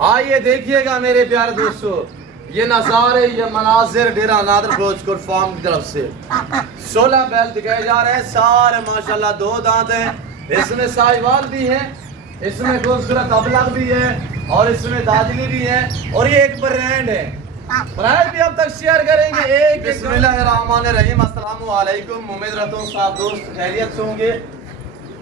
आइए देखिएगा मेरे प्यारे दोस्तों, ये नज़ारे, ये मनाजिर डेरा नादर बलोच फार्म की तरफ से 16 बैल दिखाए जा रहे हैं। सारे माशाल्लाह 2 दांत हैं, इसमें साहिवाल भी है, इसमें खूबसूरत अबलग भी है और इसमें दादली भी है और ये एक ब्रांड है। ब्रांड भी अब तक शेयर करेंगे। एक बिस्मिल्लाहिर्रहमानिर्रहीम, अस्सलाम वालेकुम। उम्मीद रखता हूँ सब दोस्त खैरियत से होंगे।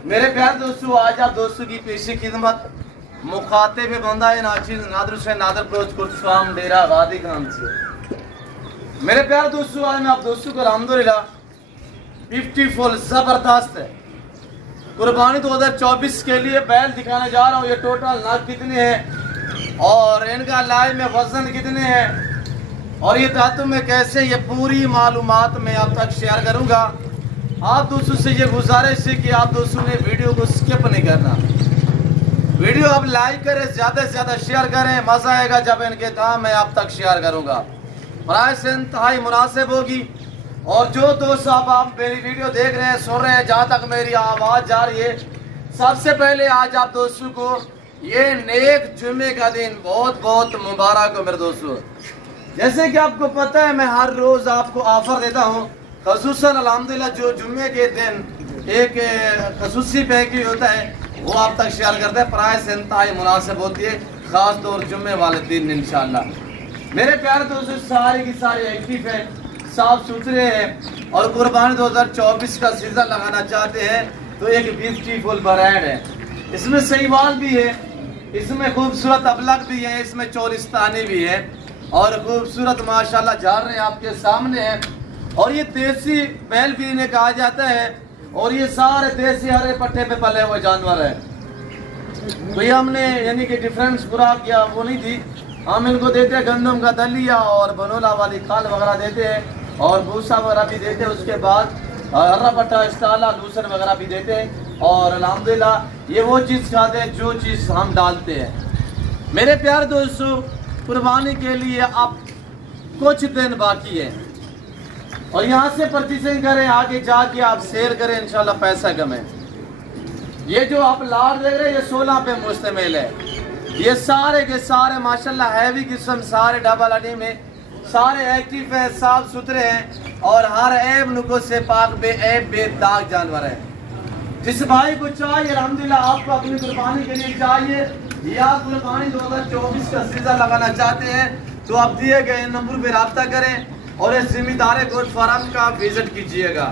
मेरे प्यारे दोस्तों, आज आप दोस्तों की पेशी खिदमत मुखातिब बंदा है नाचिज नादर से नादर बलोच फार्म डेरा वादी खान से। मेरे प्यारे दोस्तों, आज मैं आप दोस्तों को अल्हम्दुलिल्लाह ब्यूटीफुल ज़बरदस्त है कुर्बानी 2024 के लिए बैल दिखाने जा रहा हूँ। ये टोटल नाक कितने हैं और इनका लाइव में वजन कितने हैं और ये दांतों में कैसे, ये पूरी मालूमात मैं आप तक शेयर करूँगा। आप दोस्तों से ये गुजारिश है कि आप दोस्तों ने वीडियो को स्किप नहीं करना, वीडियो आप लाइक करें, ज़्यादा से ज़्यादा शेयर करें। मज़ा आएगा जब इनके दाम मैं आप तक शेयर करूँगा। प्राइस इंतहाई मुनासिब होगी और जो दोस्त आप मेरी वीडियो देख रहे हैं, सुन रहे हैं, जहाँ तक मेरी आवाज़ जा रही है, सबसे पहले आज आप दोस्तों को ये नेक जुम्मे का दिन बहुत बहुत मुबारक हो मेरे दोस्तों। जैसे कि आपको पता है, मैं हर रोज़ आपको ऑफ़र देता हूँ, ख़ुसूसन अल्हम्दुलिल्लाह जो जुम्मे के दिन एक खसूसी पैकेज होता है वो आप तक शेयर करते हैं। प्राइस इंतहाई मुनासिब होती है, ख़ास तौर जुम्मे वाले दिन इंशाल्लाह। मेरे प्यारे दोस्तों, सारे की सारे एक्टिव है, साफ सुथरे हैं और कुर्बानी 2024 का सीज़न लगाना चाहते हैं तो एक ब्यूटीफुल ब्रांड है। इसमें सहीवाल भी है, इसमें खूबसूरत अबलग भी है, इसमें चोलिस्तानी भी है और खूबसूरत माशाल्लाह झार आपके सामने है। और ये देसी बैल भी इन्हें कहा जाता है और ये सारे देसी हरे पट्टे पे पले हुए जानवर है। तो ये हमने यानी कि डिफरेंस पूरा किया वो नहीं थी, हम इनको देते हैं गंदम का दलिया और बनोला वाली खाल वगैरह देते हैं और भूसा वगैरह भी देते हैं। उसके बाद हरा पट्टा इस्ताला लूसन वगैरह भी देते हैं और अल्हम्दुलिल्लाह ये वो चीज़ खाते हैं जो चीज़ हम डालते हैं। मेरे प्यारे दोस्तों, कुर्बानी के लिए अब कुछ दिन बाकी है और यहाँ से परचेसिंग करें, आगे जाके आप सेल करें, इंशाल्लाह पैसा कमें। ये जो आप लाड़ देख रहे हैं ये 16 पे मुश्तमिल है। ये सारे के सारे माशाल्लाह हैवी किस्म, सारे डबल अडी में, सारे एक्टिव हैं, साफ सुथरे हैं और हर ऐब नुको से पाक बे ऐब बेदाग जानवर है। जिस भाई को चाहिए अल्हम्दुलिल्लाह, आपको अपनी कुर्बानी के लिए चाहिए या कुर्बानी 2024 का सीज़न लगाना चाहते हैं तो आप दिए गए नंबर पर रब्ता करें और इस जिम्मेदार गोट फार्म का विजिट कीजिएगा।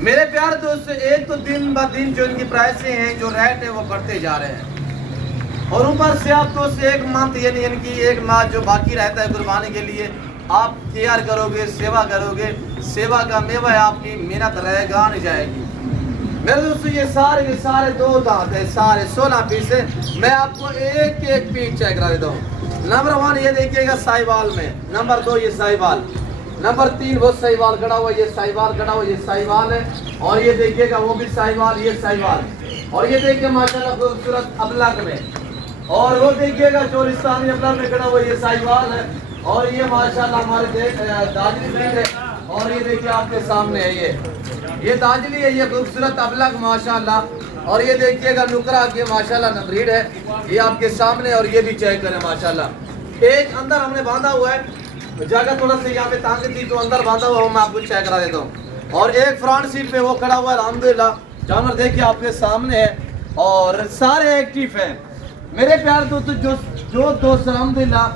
मेरे प्यारे दोस्तों, एक तो दिन ब दिन जो इनकी प्राइसें हैं, जो रेट है वो बढ़ते जा रहे हैं और ऊपर से आप दोस्त एक मंथ यानी इनकी एक माह जो बाकी रहता है कुर्बानी के लिए, आप तैयार करोगे, सेवा करोगे, सेवा का मेवा है, आपकी मेहनत रहेगा नहीं जाएगी। मेरे दोस्तों, ये सारे के सारे 2 दांत है, सारे 16 पीस है। मैं आपको एक एक पीस चेक करा देता हूँ। नंबर 1 ये देखिएगा साहिवाल में, नंबर 2 ये साहिवाल, नंबर 3 वो साहिवाल खड़ा हुआ, ये साहिवाल खड़ा हुआ, ये साहिवाल है और ये देखिएगा वो भी साहिवाल, ये साहिवाल और ये देखिए माशाल्लाह खूबसूरत अबलग में और वो देखिएगा चोलिस्तानी अबलग में खड़ा हुआ, ये साहिवाल है और ये माशाल्लाह हमारे दाजली ब्रीड है और ये देखिए आपके सामने है, ये दाजली है, ये खूबसूरत अबलग माशाल्लाह और ये देखिएगा नुकरा के माशाल्लाह ब्रीड है, ये आपके सामने और ये भी चेक करें माशाल्लाह। एक अंदर हमने बांधा हुआ है, जगह थोड़ा सा यहाँ पे तांग थी तो अंदर बांधा हुआ मैं आपको चेक करा देता हूँ और एक फ्रंट सीट पे वो खड़ा हुआ है। अल्हम्दुलिल्लाह जानवर देखिए आपके सामने है और सारे एक्टिव हैं। मेरे प्यारे दोस्तों, जो दोस्त अल्हम्दुलिल्लाह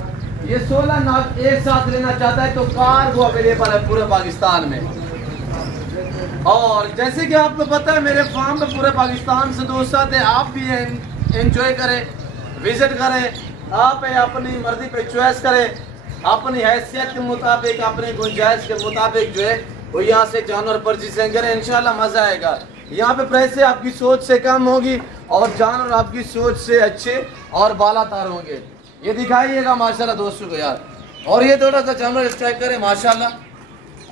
ये 16 नाग एक साथ लेना चाहता है तो कार वो अवेलेबल है पूरे पाकिस्तान में। और जैसे कि आपको पता है मेरे फार्म में पूरे पाकिस्तान से दोस्त आते हैं, आप भी एंजॉय करें, विजिट करें, आप अपनी मर्जी पे चॉइस करें, अपनी हैसियत के मुताबिक, अपनी गुंजाइश के मुताबिक जो है वो यहाँ से जानवर परचेसिंग करें, इंशाल्लाह मज़ा आएगा। यहाँ पे पैसे आपकी सोच से कम होगी और जानवर आपकी सोच से अच्छे और बालातार होंगे। ये दिखाइएगा माशाल्लाह दोस्तों को यार, और ये थोड़ा सा जानवर चेक करें माशाल्लाह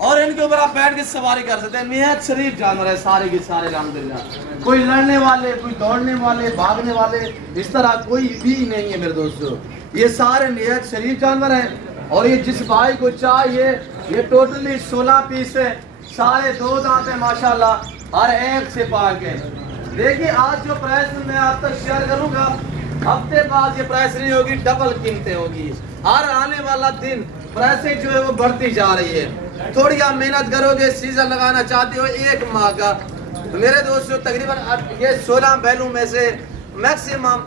और इनके ऊपर आप बैठ के सवारी कर सकते हैं। निहायत शरीफ जानवर है सारे के सारे अल्हम्दुलिल्लाह, कोई लड़ने वाले, कोई दौड़ने वाले, भागने वाले इस तरह कोई भी नहीं है मेरे दोस्तों। ये सारे निहायत शरीफ जानवर हैं और ये जिस भाई को चाहिए ये टोटली 16 पीस है, सारे 2 दांत है माशाल्लाह, हर एक से पाक है। देखिए आज जो प्राइस मैं आप तक शेयर करूंगा हफ्ते बाद ये प्राइस नहीं होगी, डबल कीमतें होगी। हर आने वाला दिन प्राइसें जो है वो बढ़ती जा रही है। थोड़ी आप मेहनत करोगे, सीजन लगाना चाहते हो 1 माह का, तो मेरे दोस्तों तकरीबन ये 16 बैलों में से मैक्सिमम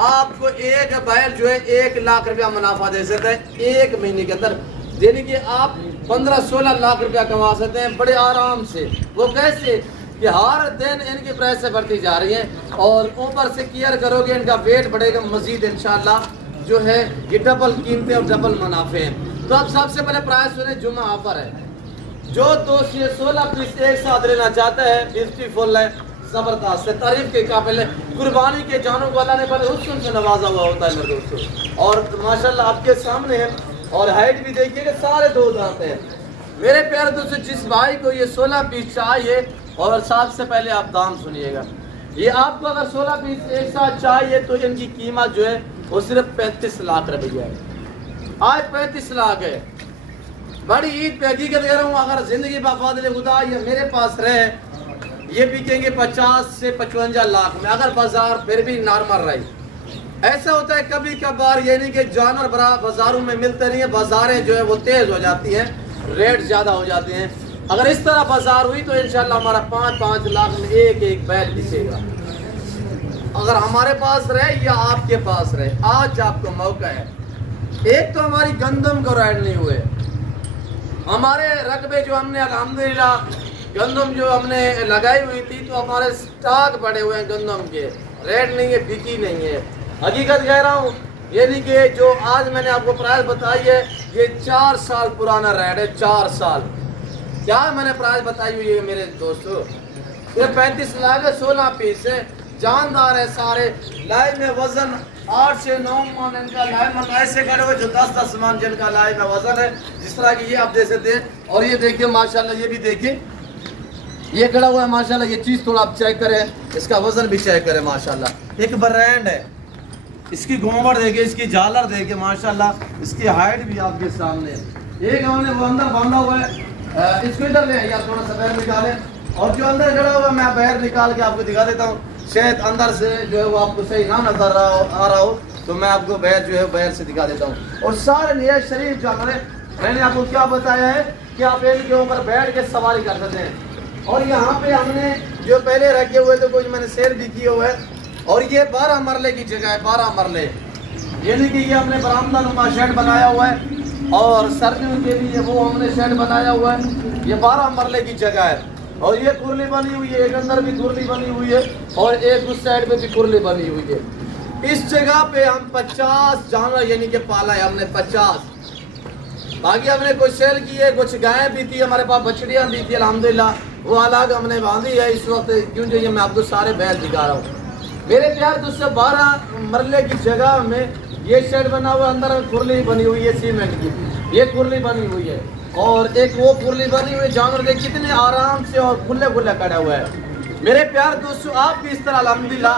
आपको एक बैल जो है 1 लाख रुपया मुनाफा दे सकता है 1 महीने के अंदर। यानी कि आप 15-16 लाख रुपया कमा सकते हैं बड़े आराम से। वो कैसे कि हर दिन इनकी प्राइसें बढ़ती जा रही हैं और ऊपर से केयर करोगे इनका वेट बढ़ेगा मजीद इंशाल्लाह जो है ये डबल कीमतें और डबल मुनाफे हैं। तो अब सबसे पहले प्राइस सुने, जुम्मा ऑफर है। जो दोस्त ये 16 पीस एक साथ लेना चाहता है, ब्यूटीफुल है, जबरदस्त है, तारीफ के काबिल है। कुर्बानी के जानों को अल्लाह ने बड़े हुस्न से नवाजा हुआ होता है मेरे दोस्तों, और माशाल्लाह आपके सामने है। और हाइट भी देखिएगा, सारे 2 दांत हैं मेरे प्यारे दोस्तों। जिस भाई को ये 16 पीस चाहिए, और सबसे पहले आप दाम सुनिएगा, ये आपको अगर 16 पीस एक साथ चाहिए तो इनकी कीमत जो है वो सिर्फ 35 लाख रुपया है। आज 35 लाख है। बड़ी ईद पे हकीकत कह रहा हूँ, अगर जिंदगी बाफादिल खुदा ये मेरे पास रहे, ये बिकेंगे 50 से 55 लाख में, अगर बाजार फिर भी नॉर्मल रही। ऐसा होता है कभी कभार, ये नहीं कि जानवर बड़ा बाजारों में मिलते नहीं है, बाजारें जो है वो तेज हो जाती हैं, रेट ज़्यादा हो जाते हैं। अगर इस तरह बाजार हुई तो इंशाल्लाह हमारा 5-5 लाख में एक बैल बिकेगा, अगर हमारे पास रहे या आपके पास रहे। आज आपको मौका है। एक तो हमारी गंदम को रेट नहीं हुए, हमारे रकबे जो हमने अल्हम्दुलिल्लाह गंदम जो हमने लगाई हुई थी तो हमारे स्टॉक पड़े हुए हैं गंदम के, रेट नहीं है, बिकी नहीं है। हकीकत कह रहा हूँ, ये नहीं कि जो आज मैंने आपको प्राइस बताई है ये 4 साल पुराना रेट है। 4 साल क्या मैंने प्राइस बताई हुई है मेरे दोस्तों, ये 35 लाख है, 16 पीस है, जानदार है सारे। लाइव में वजन 8 से 9 मन इनका लाइव में ऐसे खड़े हुए जो 10-10 मन जिनका लाइव में वजन है, जिस तरह की ये आप देख सकते हैं। और ये देखिए माशाल्लाह, ये भी देखिए ये खड़ा हुआ है माशाल्लाह। ये चीज़ थोड़ा आप चेक करें, इसका वजन भी चेक करें माशाल्लाह। एक ब्रांड है, इसकी घूंघट देखिए, इसकी झालर देखिए माशाल्लाह, इसकी हाइट भी आपके सामने है। एक हमने वो अंदर बांधा हुआ है, इसको इधर ले या थोड़ा सा बाहर निकालें, और जो अंदर खड़ा हुआ मैं बाहर निकाल के आपको दिखा देता हूँ। शायद अंदर से जो है वो आपको सही ना नजर आ रहा हो, तो मैं आपको बाहर जो है बाहर से दिखा देता हूँ। और सारे नियत शरीफ जानवर है। मैंने आपको क्या बताया है कि आप इनके ऊपर बैठ के सवारी कर सकते हैं। और यहाँ पे हमने जो पहले रखे हुए थे कुछ मैंने सेल भी किए हुए हैं। और ये 12 मरले की जगह है, 12 मरले, यानी कि ये हमने बरामदा नुमा शेड बनाया हुआ है, और सर्दियों के लिए वो हमने शेड बनाया हुआ है। ये 12 मरले की जगह है, और ये कुरली बनी हुई है, एक अंदर भी कुरली बनी हुई है, और एक उस साइड पे भी कुरली बनी हुई है। इस जगह पे हम 50 जानवर यानी कि पाला है हमने 50। बाकी हमने कुछ सेल की है, कुछ गायें भी थी, हमारे पास बछड़ियाँ भी थी अल्हम्दुलिल्लाह, वो अलग हमने बांधी है इस वक्त, क्योंकि ये मैं आपको सारे बैल दिखा रहा हूँ मेरे प्यार दोस्तों। 12 मरले की जगह में ये शेड बना हुआ है, अंदर कुरली बनी हुई है सीमेंट की, ये कुरली बनी हुई है, और एक वो कुरली बनी हुई है। जानवर देख कितने आराम से और खुले खुले खड़ा हुआ है मेरे प्यार दोस्तों। आप भी इस तरह अल्हम्दुलिल्लाह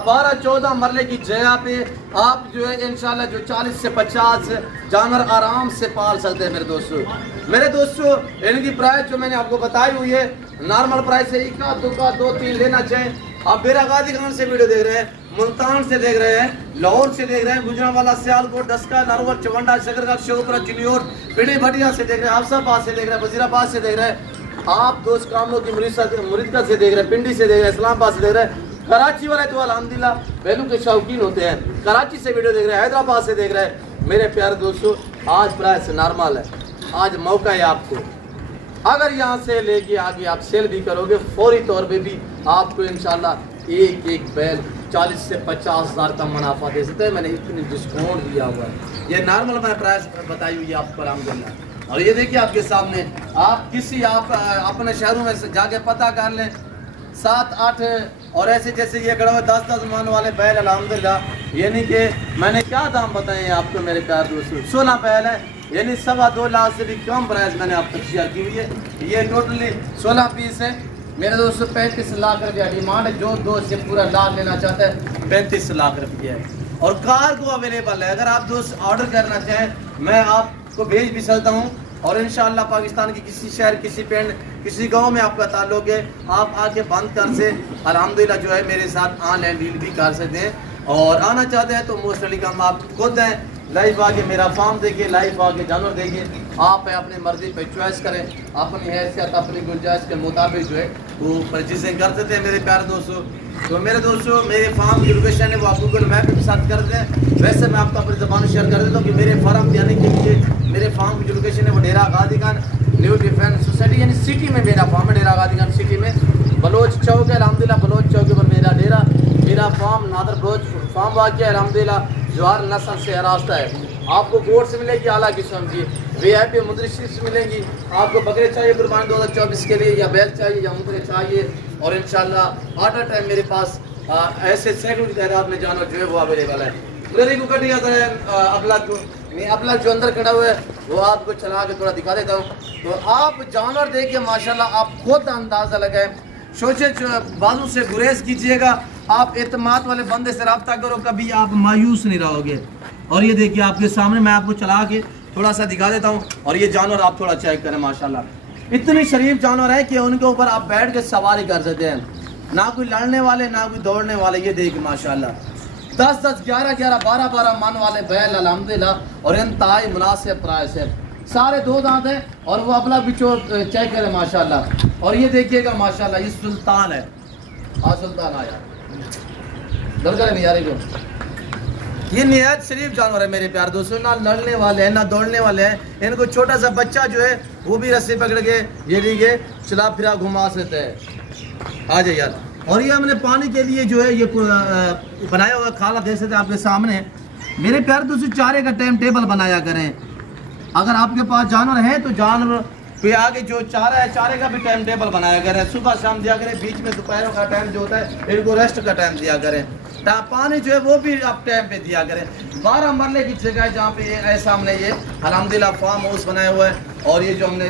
12-14 मरले की जगह पे आप जो है इंशाल्लाह जो 40 से 50 जानवर आराम से पाल सकते हैं मेरे दोस्तों। इनकी प्राइस जो मैंने आपको बताई हुई है, नॉर्मल प्राइस है, इक्का दुक्का 2-3 लेना चाहिए। आप बेरागादी खान से वीडियो देख रहे हैं, मुल्तान से देख रहे हैं, लाहौर से देख रहे हैं, गुजरांवाला, सियालकोट, डस्का, नरवर, चवंडा, शकरगढ़, शेखपुरा, चिन्योर, पिंडी भटिया से देख रहे हैं, हाफसाबाद से देख रहे हैं, वजीराबाद से देख रहे हैं, आप दोस्त कामलों की मुरीदका से देख रहे हैं, पिंडी से देख रहे हैं, इस्लामाबाद से देख रहे हैं, कराची वाले तो अल्हम्दुलिल्लाह बैलों के शौकीन होते हैं, कराची से वीडियो देख रहे हैं, हैदराबाद से देख रहे हैं। मेरे प्यारे दोस्तों, आज प्राइस नॉर्मल है, आज मौका है आपको, अगर यहाँ से लेके आगे आप सेल भी करोगे फौरी तौर पे भी आपको इंशाल्लाह एक बैल 40 से 50 हज़ार का मुनाफा दे सकते हैं। मैंने इतनी डिस्काउंट दिया हुआ है, ये नॉर्मल मैंने प्राइस बताई हुई है आपको अल्हम्दुलिल्लाह। और ये देखिए आपके सामने, आप किसी आप अपने शहरों में जाके पता कर लें, 7-8 और ऐसे जैसे ये खड़ा हुआ 10-10 मान वाले बैल अल्हम्दुलिल्लाह, यानी कि मैंने क्या दाम बताए हैं आपको मेरे प्यार दोस्तों। 16 बैल है, यानी 2.25 लाख से भी कम प्राइस मैंने आप तक शेयर की हुई है। ये टोटली 16 पीस है मेरे दोस्तों, 35 लाख रुपया डिमांड है। जो 2 से पूरा लाख लेना चाहता है 35 लाख रुपये है, और कार को अवेलेबल है। अगर आप दोस्त ऑर्डर करना चाहें मैं आपको भेज भी सकता हूँ, और इंशाल्लाह पाकिस्तान की किसी शहर, किसी पिंड, किसी गांव में आपका ताल्लुक है, आप आके बंद कर से अल्हम्दुलिल्लाह जो है मेरे साथ ऑनलाइन डील भी कर सकते हैं। और आना चाहते हैं तो मोस्ट वेलकम, आप खुद हैं, लाइव आके मेरा फार्म देखिए, लाइव आके जानवर देखिए, आप अपनी मर्जी पे चॉइस करें, अपनी हैसियत अपनी गुंजाइश के मुताबिक जो है वो परचेजिंग कर देते हैं मेरे प्यारे दोस्तों। तो मेरे दोस्तों, मेरे फार्म की लोकेशन है वो आप गूगल मैप पे भी सर्च करते हैं। वैसे मैं आपको अपनी ज़बान शेयर कर देता हूँ कि मेरे फार्म यानी कि मेरे फार्म की जो लोकेशन है वो डेरा Ghazi Khan new defence society यानी सिटी में मेरा फार्म है, डेरा गाजी खान सिटी में, बलोच चौक है अल्हम्दुलिल्लाह, बलोच चौक पर मेरा डेरा, मेरा फार्म नादर बलोच फार्म वाक़या है अल्हम्दुलिल्लाह, जवाहर नस्ल से रास्ता है। आपको गोट से मिलेगी आला किस्म की, VIP मुद्रिशी से मिलेंगी। आपको बकरे चाहिए कुर्बानी 2024 के लिए, या बैल चाहिए या मुद्रे चाहिए, और इंशाल्लाह आटा टाइम मेरे पास ऐसे सैकड़ों की तादाद में जानवर जो है वो अवेलेबल है। मेरे को कटिया अपना जो अंदर खड़ा हुआ है वो आपको चला के थोड़ा दिखा देता हूँ। तो आप जानवर देखिए माशाल्लाह, आप खुद अंदाज़ा लगाएं, सोचे बाजू से गुरेज कीजिएगा, आप एतमाद वाले बंदे से रब्ता करो, कभी आप मायूस नहीं रहोगे। और ये देखिए आपके सामने मैं आपको चला के थोड़ा सा दिखा देता हूँ, और ये जानवर आप थोड़ा चेक करें माशाल्लाह, इतनी शरीफ जानवर है कि उनके ऊपर आप बैठ के सवारी कर सकते हैं, ना कोई लड़ने वाले ना कोई दौड़ने वाले। ये देखिए माशाल्लाह 10-10, 11-11, 12-12 मन वाले बैल अल्हम्दुलिल्लाह, और इंतहाई मुनासिब प्राइस है। सारे 2 दांत हैं और वो अपना बिचो चेक करें माशाल्लाह। और ये देखिएगा माशाल्लाह, ये सुल्तान है, हाँ सुल्तान आया डर करें यारे को। ये निहायत शरीफ जानवर है मेरे प्यार दोस्तों, ना लड़ने वाले हैं ना दौड़ने वाले हैं। इनको छोटा सा बच्चा जो है वो भी रस्सी पकड़ के ये लीजिए चला फिरा घुमा सकते हैं। आ जाए यार। और ये हमने पानी के लिए जो है ये बनाया हुआ खाला दे सकते आपके सामने। मेरे प्यार दोस्तों, चारे का टाइम टेबल बनाया करें। अगर आपके पास जानवर हैं तो जानवर पे आगे जो चारा है चारे का भी टाइम टेबल बनाया करें, सुबह शाम दिया करें, बीच में दोपहरों का टाइम जो होता है इनको रेस्ट का टाइम दिया करें। पानी जो है वो भी आप टाइम पे दिया करें। 12 मरले की जगह है जहाँ पे ये सामने ये अल्हम्दुलिल्लाह फार्म हाउस बनाया हुआ है, और ये जो हमने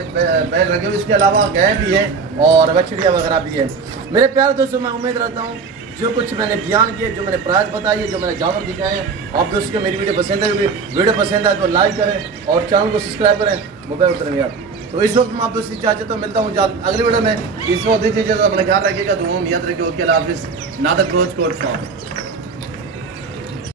बैल रखे हुए इसके अलावा गाय भी है और बछड़ियाँ वगैरह भी है। मेरे प्यारे दोस्तों, मैं उम्मीद रखता हूँ जो कुछ मैंने बयान किए, जो मैंने प्राइस बताई है, जो मैंने जानवर दिखाए हैं, आप दोस्तों को मेरी वीडियो पसंद है, वीडियो पसंद आए तो लाइक करें और चैनल को सब्सक्राइब करें। मोबाइल उतरें यार। तो इस वक्त मैं आप दोस्तों इजाजत तो मिलता हूँ अगली वीडियो में। इस वक्त दीजिए अपना ख्याल रखिएगा, दुआ में याद रखिए। ओके, अल्लाह हाफिज़। नादर क्लोज कोट फॉर्म।